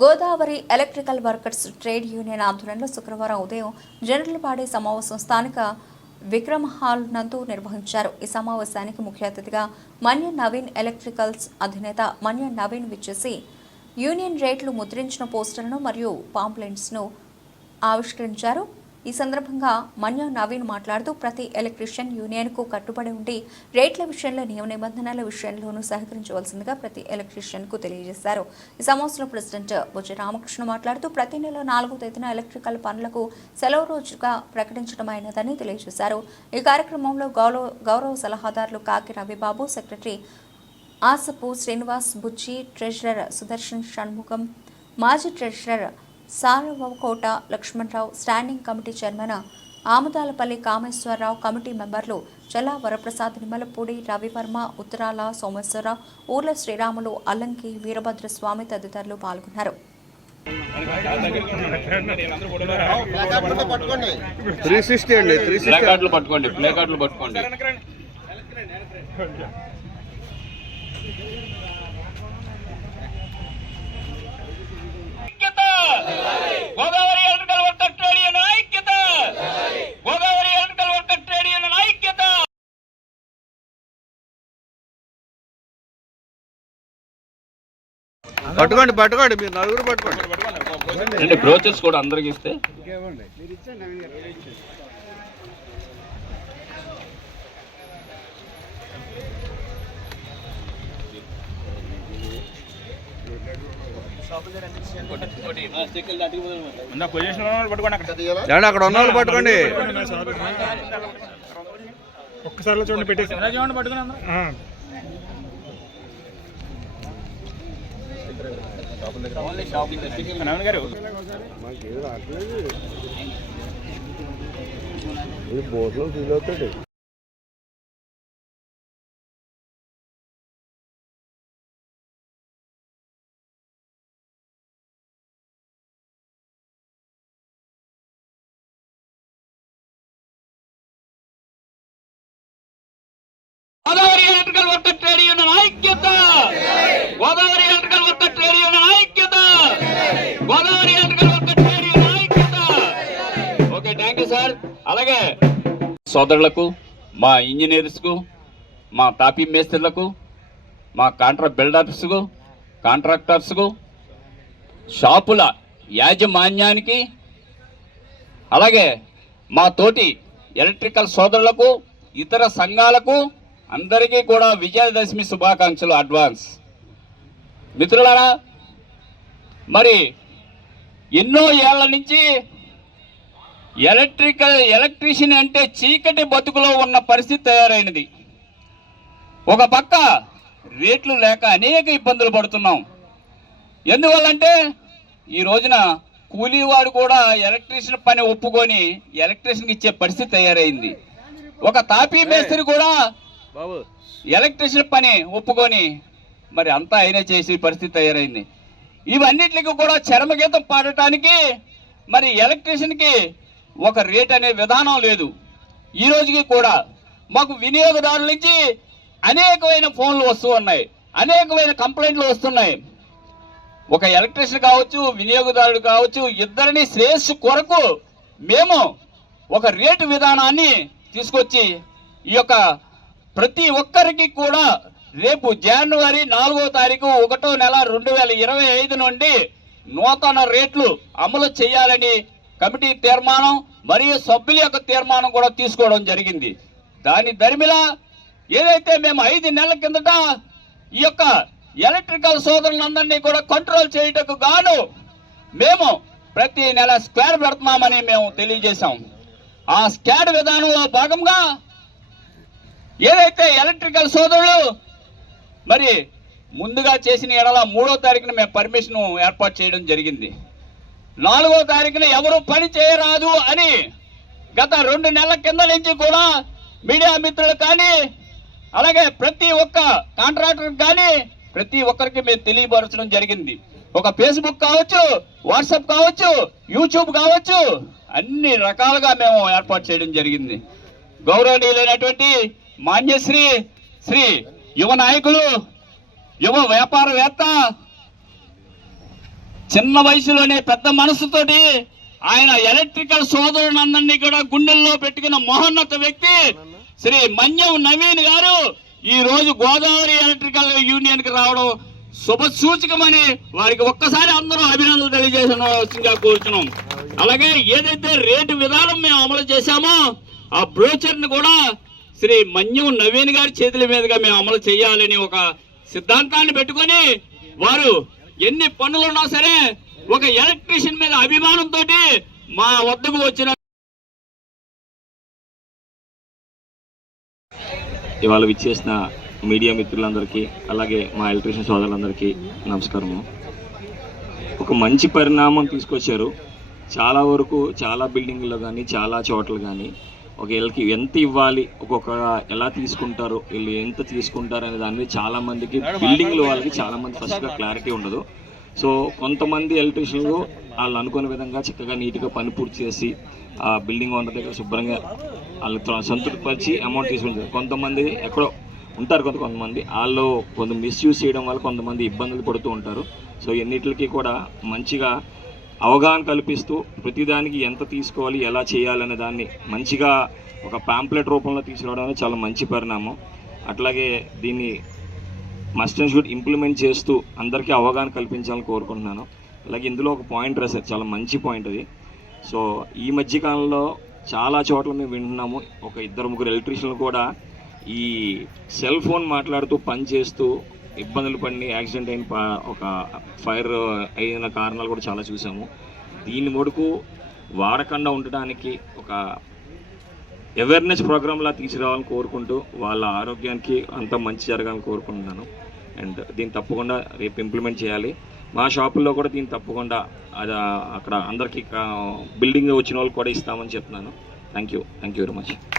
Godavari electrical workers trade union ఆధ్వర్యంలో శుక్రవారం ఉదయం జనరల్ పాడే సమావేశం స్థానిక విక్రమ్ హాల్ నందు నిర్వహించారు. ఈ సమావేశానికి ముఖ్య అతిథిగా మన్య నవీన్ ఎలక్ట్రికల్స్ అధినేత మన్య నవీన్ విచ్చేసి యూనియన్ రేట్లు ముద్రించిన పోస్టర్లను మరియు పాంప్లెంట్స్ను ఆవిష్కరించారు. ఈ సందర్భంగా మన్య నవీన్ మాట్లాడుతూ ప్రతి ఎలక్ట్రీషియన్ యూనియన్కు కట్టుబడి ఉండి రేట్ల విషయంలో నియమ నిబంధనల విషయంలోనూ సహకరించవలసిందిగా ప్రతి ఎలక్ట్రీషియన్కు తెలియజేశారు. ఈ సమావేశంలో ప్రెసిడెంట్ బుజ్జ రామకృష్ణ మాట్లాడుతూ ప్రతి నెల నాలుగో తేదీన ఎలక్ట్రికల్ పనులకు సెలవు రోజుగా ప్రకటించడమైనదని తెలియజేశారు. ఈ కార్యక్రమంలో గౌరవ గౌరవ సలహాదారులు కాకి రవిబాబు సెక్రటరీ ఆసపు శ్రీనివాస్ బుచ్చి ట్రెజరర్ సుదర్శన్ షణ్ముఖం మాజీ treasurer Saravakota Lakshmanarao standing committee chairman Amudalapalli Kameswararao committee మెంబర్లు చల్లా వరప్రసాద్ నిమ్మలపూడి రవివర్మ ఉత్తరాల సోమేశ్వరరావు ఊర్ల శ్రీరాములు అల్లంకి వీరభద్రస్వామి తదితరులు పాల్గొన్నారు. త్రీ సిక్స్టీ అండి త్రీ ప్లే సిక్స్టీ. కార్డులు పట్టుకోండి ప్లే కార్డులు పట్టుకోండి ఐక్యత! Godavari electrical worker trade union ఐక్యత. Godavari electrical worker trade union ఐక్యత. పట్టుకోండి పట్టుకోండి మీరు నలుగురు పట్టుకోండి. అంటే బ్రోచర్స్ కూడా అందరికి ఇస్తే? ఏమండి అక్కడ ఉన్న వాళ్ళు పట్టుకోండి. ఒక్కసారిలో చూడండి పెట్టేసి. ఆ. ఇది బోట్లో ఫీల్ అవుతాడు. Godavari electrical worker trade union ఐక్యత. Godavari electrical worker trade union Godavari okay thank you sir అలాగే సోదరులకు మా ఇంజనీర్స్కు మా తాపీ మేస్త్రులకు మా కాంట్రాక్ట్ బిల్డర్స్కు కాంట్రాక్టర్స్కు షాపుల యాజమాన్యానికి అలాగే మా తోటి ఎలక్ట్రికల్ సోదరులకు ఇతర సంఘాలకు అందరికీ కూడా విజయదశమి శుభాకాంక్షలు అడ్వాన్స్. మిత్రులారా మరి ఎన్నో ఏళ్ళ నుంచి ఎలక్ట్రికల్ ఎలక్ట్రీషియన్ అంటే చీకటి బతుకులో ఉన్న పరిస్థితి తయారైనది. ఒక పక్క రేట్లు లేక అనేక ఇబ్బందులు పడుతున్నాం. ఎందువల్లంటే ఈ రోజున కూలీవాడు కూడా ఎలక్ట్రీషియన్ పని ఒప్పుకొని ఎలక్ట్రీషియన్ ఇచ్చే పరిస్థితి తయారైంది. ఒక తాపీ మేస్త్రి కూడా బాబు ఎలక్ట్రీషియన్ పని ఒప్పుకొని మరి అంతా అయినా చేసే పరిస్థితి తయారైంది. ఇవన్నిటికి కూడా చరమగీతం పాడటానికి మరి ఎలక్ట్రీషియన్కి ఒక రేట్ అనే విధానం లేదు. ఈ రోజుకి కూడా మాకు వినియోగదారుల నుంచి అనేకమైన ఫోన్లు వస్తూ ఉన్నాయి. అనేకమైన కంప్లైంట్లు వస్తున్నాయి. ఒక ఎలక్ట్రిషియన్ కావచ్చు వినియోగదారుడు కావచ్చు ఇద్దరిని శ్రేయస్సు కొరకు మేము ఒక రేటు విధానాన్ని తీసుకొచ్చి ఈ యొక్క ప్రతి ఒక్కరికి కూడా రేపు జనవరి నాలుగో తారీఖు ఒకటో నెల రెండు వేల ఇరవై ఐదు నుండి నూతన రేట్లు అమలు చేయాలని కమిటీ తీర్మానం మరియు సభ్యుల యొక్క తీర్మానం కూడా తీసుకోవడం జరిగింది. దాని దరిమిలా ఏదైతే మేము ఐదు నెలల కిందట ఈ యొక్క ఎలక్ట్రికల్ సోదరులందరినీ కూడా కంట్రోల్ చేయటకు గాను మేము ప్రతి నెల స్క్వేర్ పెడుతున్నామని మేము తెలియజేశాం. ఆ స్కాడ్ విధానంలో భాగంగా ఏదైతే ఎలక్ట్రికల్ సోదరులు మరి ముందుగా చేసిన ఎడల మూడో తారీఖున మేము పర్మిషన్ ఏర్పాటు చేయడం జరిగింది. నాలుగో తారీఖున ఎవరు పని చేయరాదు అని గత రెండు నెలల కింద నుంచి కూడా మీడియా మిత్రులు కానీ అలాగే ప్రతి ఒక్క కాంట్రాక్టర్ కానీ ప్రతి ఒక్కరికి మేము తెలియపరచడం జరిగింది. ఒక ఫేస్బుక్ కావచ్చు వాట్సాప్ కావచ్చు యూట్యూబ్ కావచ్చు అన్ని రకాలుగా మేము ఏర్పాటు చేయడం జరిగింది. గౌరవనీయులైనటువంటి మాన్యశ్రీ శ్రీ యువ నాయకులు యువ వ్యాపారవేత్త చిన్న వయసులోనే పెద్ద మనసుతోటి ఆయన ఎలక్ట్రికల్ సోదరులందరినీ కూడా గుండెల్లో పెట్టుకున్న మహోన్నత వ్యక్తి శ్రీ మన్యం నవీన్ గారు ఈ రోజు గోదావరి ఎలక్ట్రికల్ యూనియన్కి రావడం శుభ సూచకమని వారికి ఒక్కసారి అందరూ అభినందనలు తెలియజేసిన కోరుతున్నాం అలాగే ఏదైతే రేటు విధానం మేము అమలు చేశామో ఆ బ్రోచర్ని కూడా శ్రీ మన్యం నవీన్ గారి చేతుల మీదుగా మేము అమలు చేయాలని ఒక సిద్ధాంతాన్ని పెట్టుకొని వారు ఎన్ని పనులున్నా సరే ఒక ఎలక్ట్రీషియన్ మీద అభిమానంతో మా వద్దకు వచ్చిన ఇవాళ విచ్చేసిన మీడియా మిత్రులందరికీ అలాగే మా ఎలక్ట్రీషియన్ సోదరులందరికీ నమస్కారము. ఒక మంచి పరిణామం తీసుకొచ్చారు. చాలా వరకు చాలా బిల్డింగ్లో కానీ చాలా చోట్ల కానీ ఒక వీళ్ళకి ఎంత ఇవ్వాలి ఒక్కొక్క ఎలా తీసుకుంటారు వీళ్ళు ఎంత తీసుకుంటారు అనే దాని మీద చాలా మందికి బిల్డింగ్ల వాళ్ళకి చాలా మంది ఫస్ట్గా క్లారిటీ ఉండదు. సో కొంతమంది ఎలక్ట్రీషియన్లు వాళ్ళు అనుకునే విధంగా చక్కగా నీట్గా పని పూర్తి చేసి ఆ బిల్డింగ్ ఓనర్ దగ్గర శుభ్రంగా వాళ్ళు సంతృప్తిపరిచి అమౌంట్ తీసుకుంటారు. కొంతమంది ఎక్కడో ఉంటారు కొంత కొంతమంది. వాళ్ళు కొంత మిస్యూజ్ చేయడం వల్ల కొంతమంది ఇబ్బందులు పడుతూ ఉంటారు. సో ఎన్నిటికి కూడా మంచిగా అవగాహన కల్పిస్తూ ప్రతిదానికి ఎంత తీసుకోవాలి ఎలా చేయాలనే దాన్ని మంచిగా ఒక పాంప్లెట్ రూపంలో తీసుకురావడం అనేది చాలా మంచి పరిణామం. అట్లాగే దీన్ని మస్ట్ అండ్ షుడ్ ఇంప్లిమెంట్ చేస్తూ అందరికీ అవగాహన కల్పించాలని కోరుకుంటున్నాను. అలాగే ఇందులో ఒక పాయింట్ రాశారు చాలా మంచి పాయింట్ అది. సో ఈ మధ్యకాలంలో చాలా చోట్ల మేము వింటున్నాము ఒక ఇద్దరు ముగ్గురు ఎలక్ట్రీషియన్లు కూడా ఈ సెల్ ఫోన్ మాట్లాడుతూ పని చేస్తూ ఇబ్బందులు పడి యాక్సిడెంట్ అయిన ప- ఒక ఫైర్ అయిన కారణాలు కూడా చాలా చూసాము. దీని మటుకు వాడకుండా ఉండడానికి ఒక అవేర్నెస్ ప్రోగ్రాంలా తీసుకురావాలని కోరుకుంటూ వాళ్ళ ఆరోగ్యానికి అంత మంచి జరగాలని కోరుకుంటున్నాను. అండ్ దీన్ని తప్పకుండా రేపు ఇంప్లిమెంట్ చేయాలి. మా షాపుల్లో కూడా దీన్ని తప్పకుండా అది అక్కడ అందరికీ బిల్డింగ్ వచ్చిన వాళ్ళకి కూడా ఇస్తామని చెప్తున్నాను. Thank you thank you very much